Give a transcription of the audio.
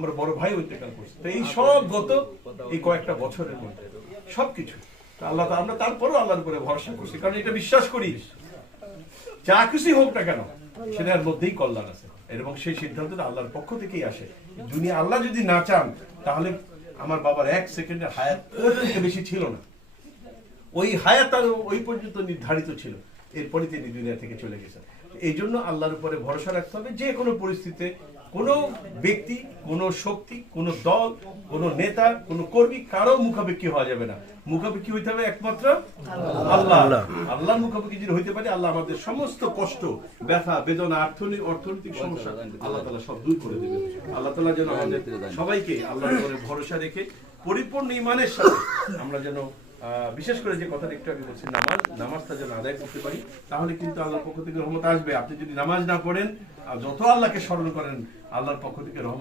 আমার বড় ভাই ইন্তেকাল করছে। তো এই সব গত এই কয়েকটা বছরের মধ্যে সবকিছু আল্লাহ, আমরা তারপরও আল্লাহর উপরে ভরসা করছি, কারণ এটা বিশ্বাস করি যা কিছুই হোক না কেন সেটার মধ্যেই কল্যাণ আছে, এবং সেই সিদ্ধান্তটা আল্লাহর পক্ষ থেকেই আসে। দুনিয়া আল্লাহ যদি না চান তাহলে আমার বাবার 1 সেকেন্ডের হায়াত ওর থেকে বেশি ছিল না, ওই হায়াত আর ওই পর্যন্ত নির্ধারিত ছিল, এরপরই তিনি দুনিয়া থেকে চলে গেছেন। এই জন্য আল্লাহর উপরে ভরসা রাখতে হবে, যে কোনো পরিস্থিতিতে কোনো ব্যক্তি, কোনো শক্তি, কোনো দল, কোনো নেতা, কোনো কর্মী কারো মুখাপেক্ষি হওয়া যাবে না। মুখাপেক্ষি হইতে হবে একমাত্র আল্লাহ। আল্লাহর মুখাপেক্ষি যদি হইতে পারে, আল্লাহ আমাদের সমস্ত কষ্ট, ব্যথা, বেদনা, অর্থনৈতিক সমস্যা আল্লাহ তাআলা সব দূর করে দেবেন। আল্লাহ তাআলা যেন আমাদের সবাইকে আল্লাহর উপরে ভরসা রেখে পরিপূর্ণ ঈমানের সাথে আমরা যেন বিশেষ করে যে কথাটা একটু আগে বলছি, নামাজটা যেন আদায় করতে পারি, তাহলে কিন্তু আল্লাহর পক্ষ থেকে রহমত আসবে। আপনি যদি নামাজ না পড়েন, যত আল্লাহকে স্মরণ করেন, আল্লাহর পক্ষ থেকে রহমত